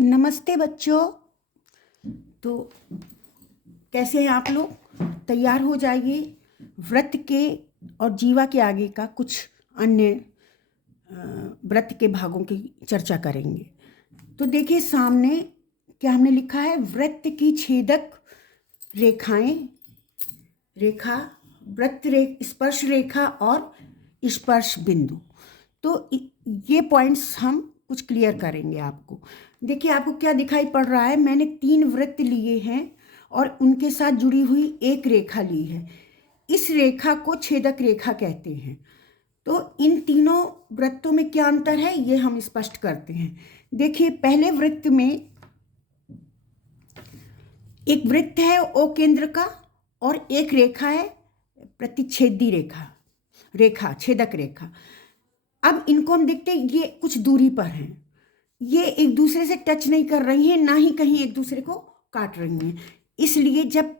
नमस्ते बच्चों। तो कैसे हैं आप लोग? तैयार हो जाइए। व्रत के और जीवा के आगे का कुछ अन्य व्रत के भागों की चर्चा करेंगे। तो देखिए सामने क्या हमने लिखा है, व्रत की छेदक रेखाएं, रेखा, स्पर्श रेखा और स्पर्श बिंदु। तो ये पॉइंट्स हम कुछ क्लियर करेंगे आपको। देखिए आपको क्या दिखाई पड़ रहा है, मैंने 3 वृत्त लिए हैं और उनके साथ जुड़ी हुई एक रेखा ली है। इस रेखा को छेदक रेखा कहते हैं। तो इन तीनों वृत्तों में क्या अंतर है ये हम स्पष्ट करते हैं। देखिए पहले वृत्त में एक वृत्त है ओ केंद्र का और एक रेखा है प्रतिच्छेदी रेखा छेदक रेखा। अब इनको हम देखते हैं, ये कुछ दूरी पर हैं, ये एक दूसरे से टच नहीं कर रही हैं, ना ही कहीं एक दूसरे को काट रही हैं। इसलिए जब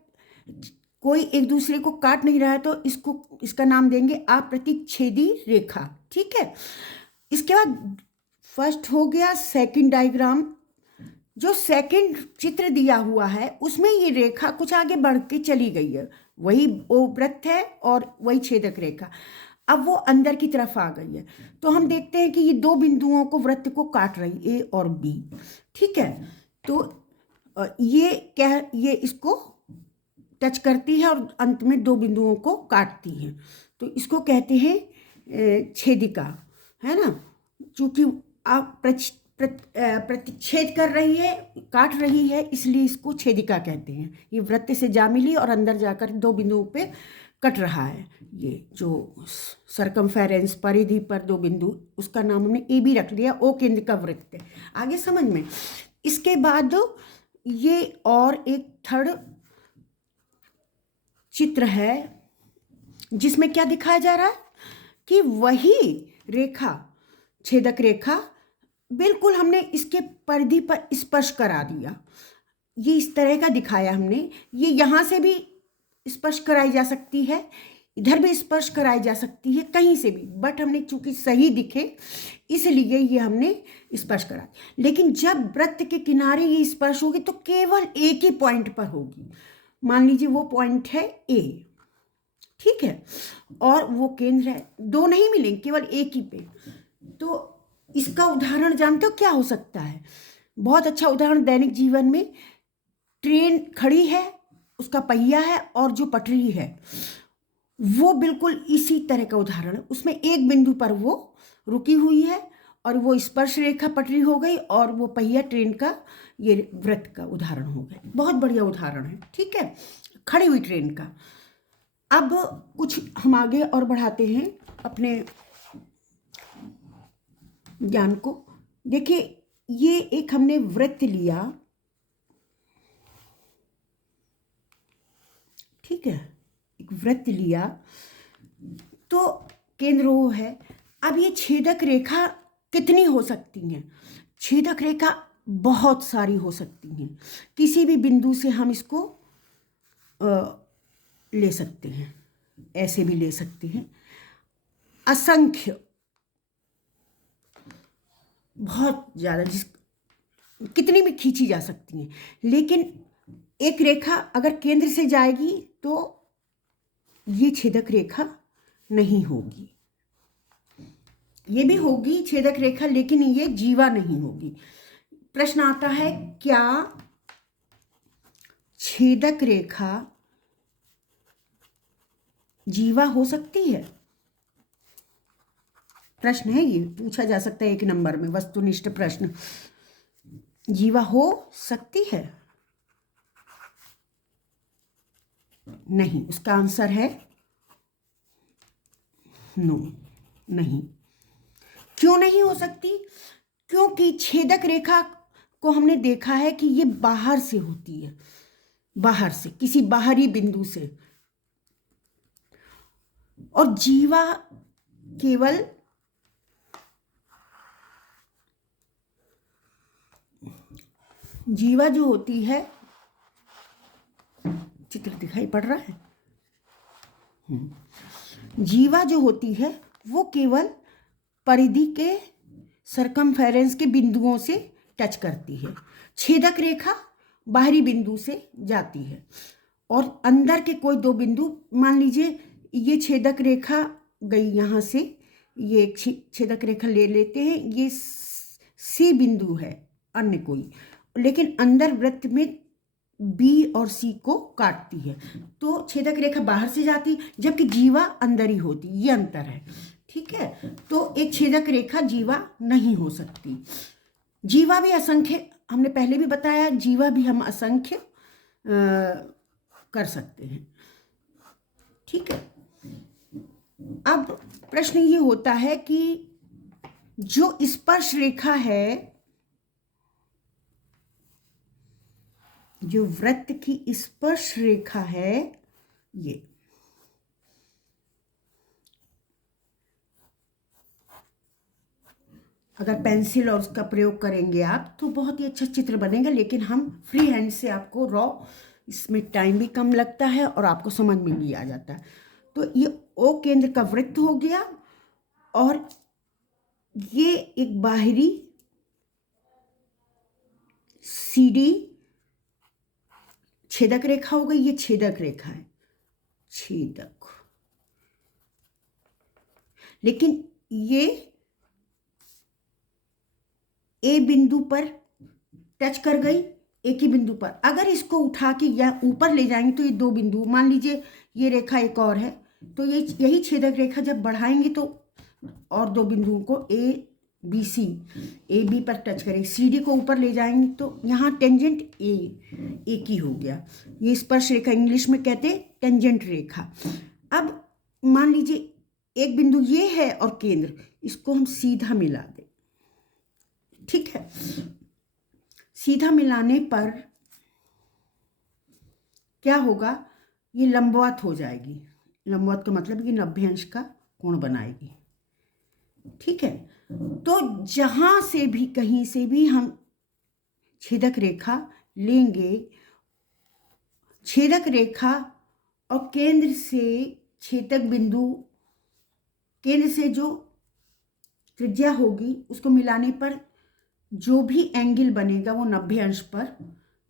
कोई एक दूसरे को काट नहीं रहा है तो इसका नाम देंगे अप्रतिच्छेदी रेखा। ठीक है। इसके बाद फर्स्ट हो गया सेकंड डायग्राम। जो सेकंड चित्र दिया हुआ है उसमें ये रेखा कुछ आगे बढ़ के चली गई है, वही वो वृत्त है और वही छेदक रेखा। अब वो अंदर की तरफ आ गई है तो हम देखते हैं कि ये 2 बिंदुओं को वृत्त को काट रही, ए और बी। ठीक है। तो ये इसको टच करती है और अंत में 2 बिंदुओं को काटती है, तो इसको कहते हैं छेदिका, है ना। चूंकि आप प्रतिच्छेद कर रही है, काट रही है, इसलिए इसको छेदिका कहते हैं। ये वृत्त से जा मिली और अंदर जाकर 2 बिंदुओं पे कट रहा है। ये जो सरकमफेरेंस परिधि पर 2 बिंदु, उसका नाम हमने ए बी रख लिया, ओ केंद्र का वृत्त है। आगे समझ में। इसके बाद ये और एक थर्ड चित्र है जिसमें क्या दिखाया जा रहा है कि वही रेखा, छेदक रेखा, बिल्कुल हमने इसके परिधि पर स्पर्श करा दिया। ये इस तरह का दिखाया हमने। ये यहाँ से भी स्पर्श कराई जा सकती है, इधर भी स्पर्श कराई जा सकती है, कहीं से भी, बट हमने चूंकि सही दिखे इसलिए ये हमने स्पर्श करा। लेकिन जब वृत्त के किनारे ये स्पर्श होगी तो केवल एक ही पॉइंट पर होगी। मान लीजिए वो पॉइंट है ए, ठीक है, और वो केंद्र है, 2 नहीं मिलेंगे, केवल एक ही पे। तो इसका उदाहरण जानते हो क्या हो सकता है? बहुत अच्छा उदाहरण दैनिक जीवन में, ट्रेन खड़ी है, उसका पहिया है और जो पटरी है वो बिल्कुल इसी तरह का उदाहरण है। उसमें एक बिंदु पर वो रुकी हुई है और वो स्पर्श रेखा पटरी हो गई और वो पहिया ट्रेन का, ये वृत्त का उदाहरण हो गया। बहुत बढ़िया उदाहरण है। ठीक है, खड़ी हुई ट्रेन का। अब कुछ हम आगे और बढ़ाते हैं अपने ज्ञान को। देखिए ये एक हमने वृत्त लिया, ठीक है, एक वृत्त लिया तो केंद्र वो है। अब ये छेदक रेखा कितनी हो सकती हैं? छेदक रेखा बहुत सारी हो सकती हैं। किसी भी बिंदु से हम इसको ले सकते हैं, ऐसे भी ले सकते हैं, असंख्य, बहुत ज़्यादा, कितनी भी खींची जा सकती हैं। लेकिन एक रेखा अगर केंद्र से जाएगी तो ये छेदक रेखा नहीं होगी। ये भी होगी छेदक रेखा लेकिन ये जीवा नहीं होगी। प्रश्न आता है, क्या छेदक रेखा जीवा हो सकती है? प्रश्न है, ये पूछा जा सकता है 1 नंबर में, वस्तुनिष्ठ प्रश्न। जीवा हो सकती है? नहीं, उसका आंसर है नो, नहीं। क्यों नहीं हो सकती? क्योंकि छेदक रेखा को हमने देखा है कि ये बाहर से होती है, बाहर से, किसी बाहरी बिंदु से, और जीवा केवल जीवा जो होती है, चित्र दिखाई पड़ रहा है, जीवा जो होती है वो केवल परिधि के सरकमफेरेंस के बिंदुओं से टच करती है। छेदक रेखा बाहरी बिंदु से जाती है और अंदर के कोई दो बिंदु, मान लीजिए ये छेदक रेखा गई यहाँ से, ये एक छेदक रेखा ले लेते हैं, ये सी बिंदु है अन्य कोई, लेकिन अंदर वृत्त में बी और सी को काटती है, तो छेदक रेखा बाहर से जाती जबकि जीवा अंदर ही होती, ये अंतर है। ठीक है, तो एक छेदक रेखा जीवा नहीं हो सकती। जीवा भी असंख्य, हमने पहले भी बताया, जीवा भी हम असंख्य कर सकते हैं। ठीक है, अब प्रश्न ये होता है कि जो स्पर्श रेखा है, जो वृत्त की स्पर्श रेखा है, ये अगर पेंसिल और उसका प्रयोग करेंगे आप तो बहुत ही अच्छा चित्र बनेगा, लेकिन हम फ्री हैंड से आपको रॉ, इसमें टाइम भी कम लगता है और आपको समझ में भी आ जाता है। तो ये ओ केंद्र का वृत्त हो गया और ये एक बाहरी सीडी छेदक रेखा हो गई, ये छेदक रेखा है, छेदक, लेकिन ये ए बिंदु पर टच कर गई, एक ही बिंदु पर। अगर इसको उठा के या ऊपर ले जाएंगे तो ये दो बिंदु, मान लीजिए ये रेखा एक और है, तो ये यही छेदक रेखा जब बढ़ाएंगे तो और दो बिंदुओं को A B C, A B पर टच करेंगे, सी डी को ऊपर ले जाएंगे तो यहाँ टेंजेंट ए, एक ही हो गया। ये स्पर्श रेखा इंग्लिश में कहते हैं टेंजेंट रेखा। अब मान लीजिए एक बिंदु ये है और केंद्र, इसको हम सीधा मिला दें। ठीक है, सीधा मिलाने पर क्या होगा, ये लंबवत हो जाएगी। लंबवत का मतलब कि 90 अंश का कोण बनाएगी। ठीक है, तो जहां से भी, कहीं से भी हम छेदक रेखा लेंगे, छेदक रेखा और केंद्र से छेदक बिंदु, केंद्र से जो त्रिज्या होगी उसको मिलाने पर जो भी एंगल बनेगा वो 90 अंश पर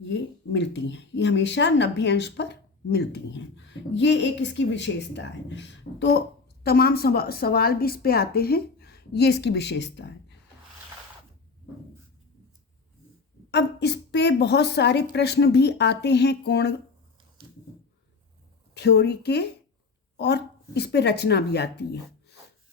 ये मिलती हैं, ये हमेशा 90 अंश पर मिलती हैं। ये एक इसकी विशेषता है। तो तमाम सवाल भी इस पे आते हैं, ये इसकी विशेषता है। अब इस पे बहुत सारे प्रश्न भी आते हैं कोण थ्योरी के, और इस पे रचना भी आती है।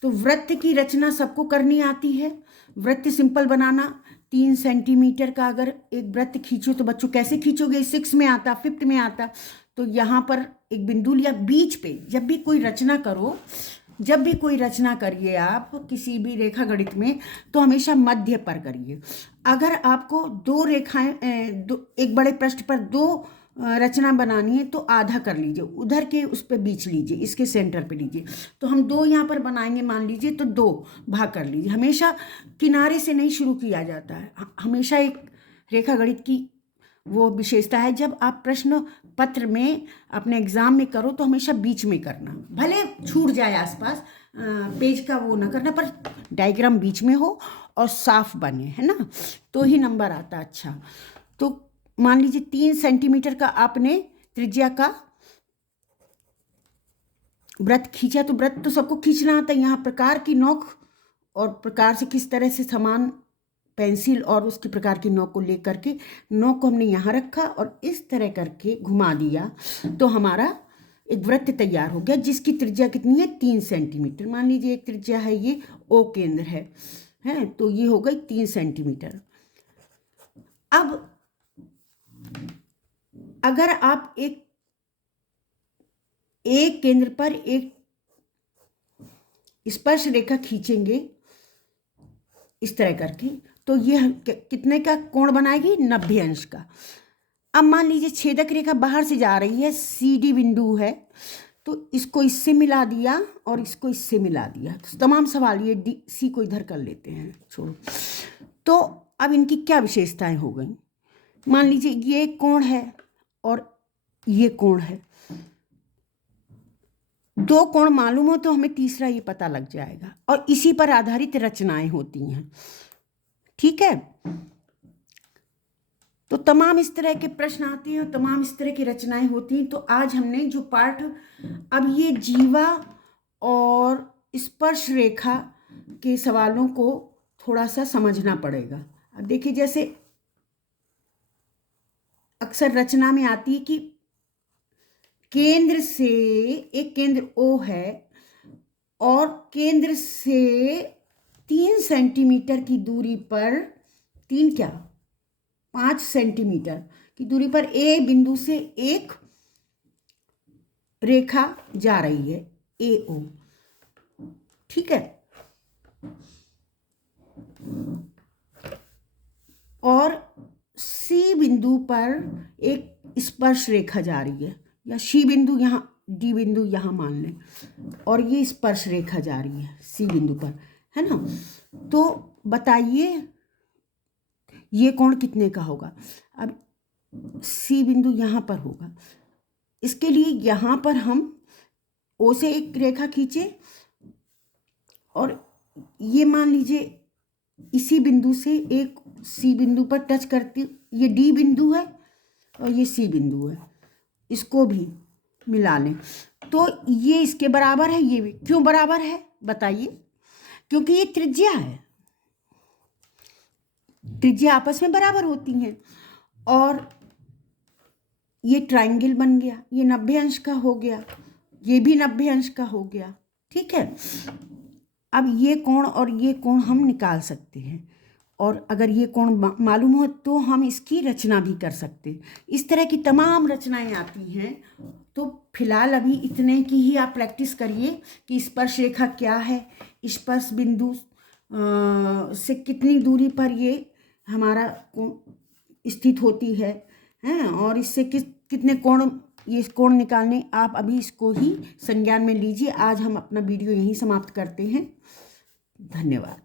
तो वृत्त की रचना सबको करनी आती है। वृत्त सिंपल बनाना, 3 सेंटीमीटर का अगर एक वृत्त खींचो तो बच्चों कैसे खींचोगे, 6 में आता, 5th में आता। तो यहाँ पर एक बिंदु लिया बीच पे। जब भी कोई रचना करो, जब भी कोई रचना करिए आप किसी भी रेखा गणित में, तो हमेशा मध्य पर करिए। अगर आपको दो रेखाएं, एक बड़े पृष्ठ पर दो रचना बनानी है तो आधा कर लीजिए, उधर के उस पर बीच लीजिए, इसके सेंटर पे लीजिए। तो हम 2 यहाँ पर बनाएंगे मान लीजिए, तो 2 भाग कर लीजिए। हमेशा किनारे से नहीं शुरू किया जाता है, हमेशा एक रेखा गणित की वो विशेषता है। जब आप प्रश्न पत्र में अपने एग्जाम में करो तो हमेशा बीच में करना, भले छूट जाए आसपास पेज का वो ना करना, पर डायग्राम बीच में हो और साफ बने, है ना, तो ही नंबर आता अच्छा। तो मान लीजिए 3 सेंटीमीटर का आपने त्रिज्या का वृत्त खींचा, तो वृत्त तो सबको खींचना आता है। यहाँ प्रकार की नोक और प्रकार से किस तरह से समान पेंसिल और उसके प्रकार की नोक को लेकर के, नोक को हमने यहाँ रखा और इस तरह करके घुमा दिया, तो हमारा एक वृत्त तैयार हो गया जिसकी त्रिज्या कितनी है, 3 सेंटीमीटर। मान लीजिए एक त्रिज्या है, ये ओ केंद्र है, तो ये हो गई 3 सेंटीमीटर। अब अगर आप एक केंद्र पर एक स्पर्श रेखा खींचेंगे इस तरह करके, तो यह कितने का कोण बनाएगी, 90 अंश का। अब मान लीजिए छेदक रेखा बाहर से जा रही है, सी डी बिंदु है, तो इसको इससे मिला दिया और इसको इससे मिला दिया। तो तमाम सवाल ये डी सी को इधर कर लेते हैं, छोड़ो। तो अब इनकी क्या विशेषताएं हो गई, मान लीजिए ये कोण है और ये कोण है, 2 कोण मालूम हो तो हमें तीसरा ये पता लग जाएगा, और इसी पर आधारित रचनाएं होती हैं। ठीक है, तो तमाम इस तरह के प्रश्न आते हैं और तमाम इस तरह की रचनाएं होती हैं। तो आज हमने जो पाठ, अब ये जीवा और स्पर्श रेखा के सवालों को थोड़ा सा समझना पड़ेगा। अब देखिए, जैसे अक्सर रचना में आती है कि केंद्र से, एक केंद्र O है और केंद्र से 3 सेंटीमीटर की दूरी पर, 5 सेंटीमीटर की दूरी पर A बिंदु से एक रेखा जा रही है, AO, ठीक है। और C बिंदु पर एक स्पर्श रेखा जा रही है, या C बिंदु यहाँ, D बिंदु यहाँ मान लें, और ये स्पर्श रेखा जा रही है C बिंदु पर, है ना। तो बताइए ये कोण कितने का होगा। अब C बिंदु यहाँ पर होगा, इसके लिए यहाँ पर हम O से एक रेखा खींचे और ये मान लीजिए इसी बिंदु से एक C बिंदु पर टच करती, ये D बिंदु है और ये C बिंदु है, इसको भी मिला लें तो ये इसके बराबर है। ये भी क्यों बराबर है बताइए, क्योंकि ये त्रिज्या है, त्रिज्या आपस में बराबर होती हैं। और ये ट्रायंगल बन गया, ये 90 अंश का हो गया, ये भी 90 अंश का हो गया, ठीक है। अब ये कोण और ये कोण हम निकाल सकते हैं, और अगर ये कोण मालूम हो तो हम इसकी रचना भी कर सकते हैं। इस तरह की तमाम रचनाएं आती हैं। तो फिलहाल अभी इतने की ही आप प्रैक्टिस करिए कि स्पर्श रेखा क्या है, स्पर्श बिंदु से कितनी दूरी पर ये हमारा स्थित होती है, हैं, और इससे कितने कोण, ये कोण निकालने, आप अभी इसको ही संज्ञान में लीजिए। आज हम अपना वीडियो यहीं समाप्त करते हैं। धन्यवाद।